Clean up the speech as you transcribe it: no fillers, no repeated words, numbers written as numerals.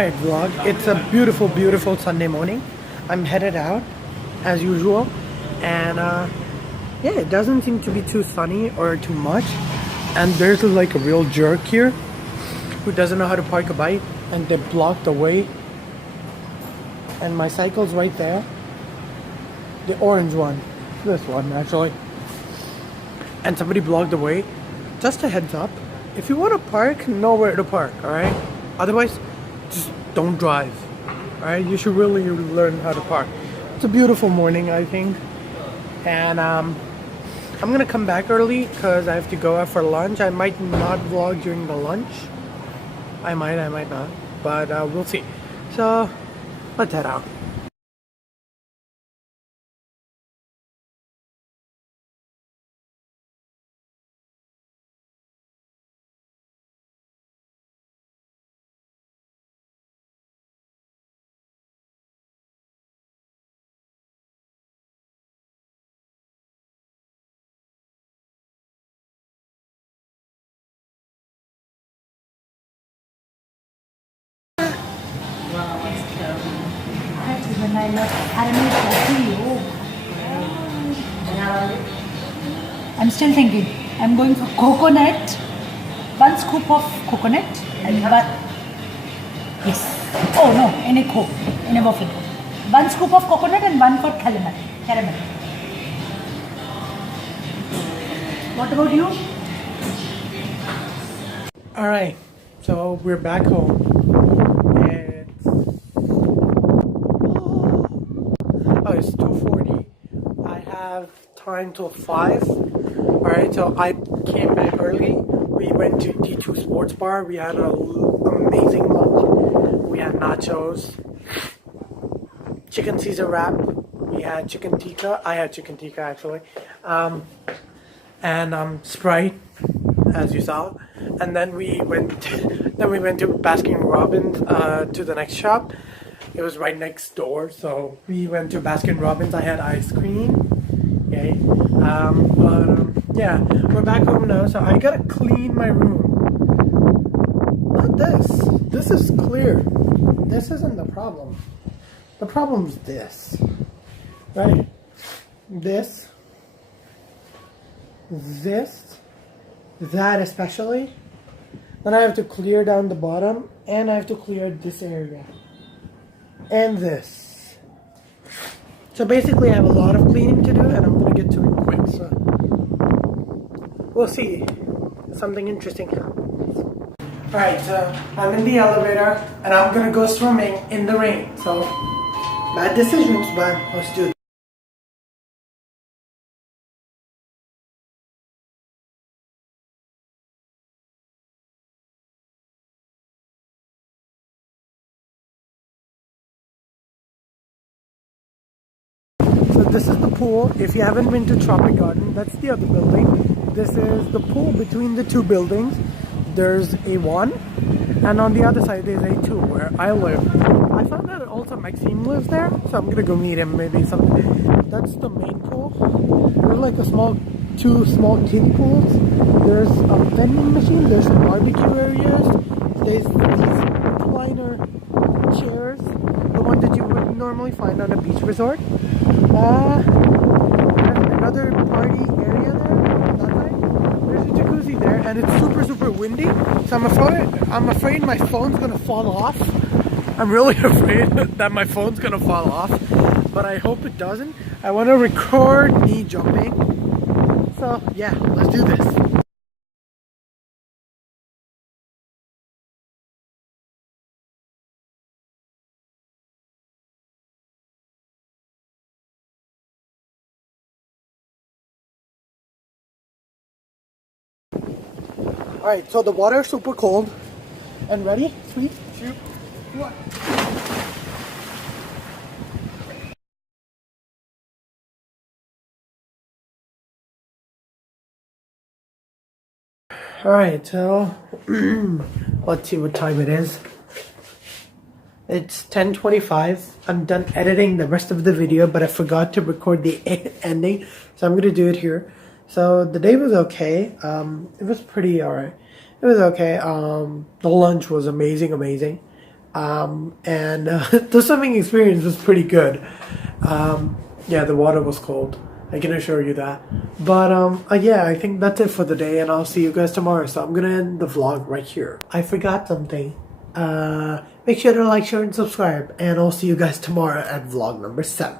Alright vlog, it's a beautiful Sunday morning. I'm headed out as usual, and yeah, it doesn't seem to be too sunny or too much, and there's like a real jerk here who doesn't know how to park a bike, and they blocked the way, and my cycle's right there, the orange one, this one actually, and somebody blocked the way. Just a heads up, if you want to park, know where to park, alright? Otherwise, just don't drive. Alright, you should really learn how to park. It's a beautiful morning, I think, and I'm gonna come back early because I have to go out for lunch. I might not vlog during the lunch. I might not, but we'll see. So let's head out. That is when I left caramel coffee. I'm still thinking. I'm going for coconut. One scoop of coconut and one. Yes. Oh no, in a coke, in a waffle. One scoop of coconut and one for caramel. Caramel. What about you? Alright, so we're back home. It's 2:40. I have time till 5. Alright, so I came back early. We went to D2 Sports Bar. We had an amazing lunch. We had nachos, chicken Caesar wrap. We had chicken tikka. I had chicken tikka actually. And Sprite, as you saw. And then we went to Baskin Robbins to the next shop. It was right next door, so we went to Baskin Robbins. I had ice cream. Okay. Yeah, we're back home now, so I gotta clean my room. Not this. This is clear. This isn't the problem. The problem's this. Right? This. That especially. Then I have to clear down the bottom, and I have to clear this area. And this. So basically I have a lot of cleaning to do, and I'm gonna get to it quick, so we'll see if something interesting happens. Alright, so I'm in the elevator and I'm gonna go swimming in the rain. So bad decisions, but let's do it. So this is the pool. If you haven't been to Tropic Garden, that's the other building. This is the pool between the two buildings. There's a 1, and on the other side there's a 2 where I live. I found out also Maxime lives there, so I'm gonna go meet him maybe someday. That's the main pool. There's like two small kiddie pools. There's a vending machine. There's some barbecue areas. There's these recliner chairs, the one that you would normally find on a beach resort. There's another party area there. That way. There's a jacuzzi there, and it's super windy. So I'm afraid my phone's gonna fall off. I'm really afraid that my phone's gonna fall off, but I hope it doesn't. I want to record me jumping. So yeah, let's do this. Alright, so the water is super cold. And ready? 3, 2, 1. Alright, so let's see what time it is. It's 10:25. I'm done editing the rest of the video, but I forgot to record the ending, so I'm gonna do it here. So the day was okay. It was pretty alright. It was okay. The lunch was amazing. And the swimming experience was pretty good. Yeah, the water was cold. I can assure you that. But yeah, I think that's it for the day, and I'll see you guys tomorrow. So I'm gonna end the vlog right here. I forgot something. Make sure to like, share, and subscribe, and I'll see you guys tomorrow at vlog number 7.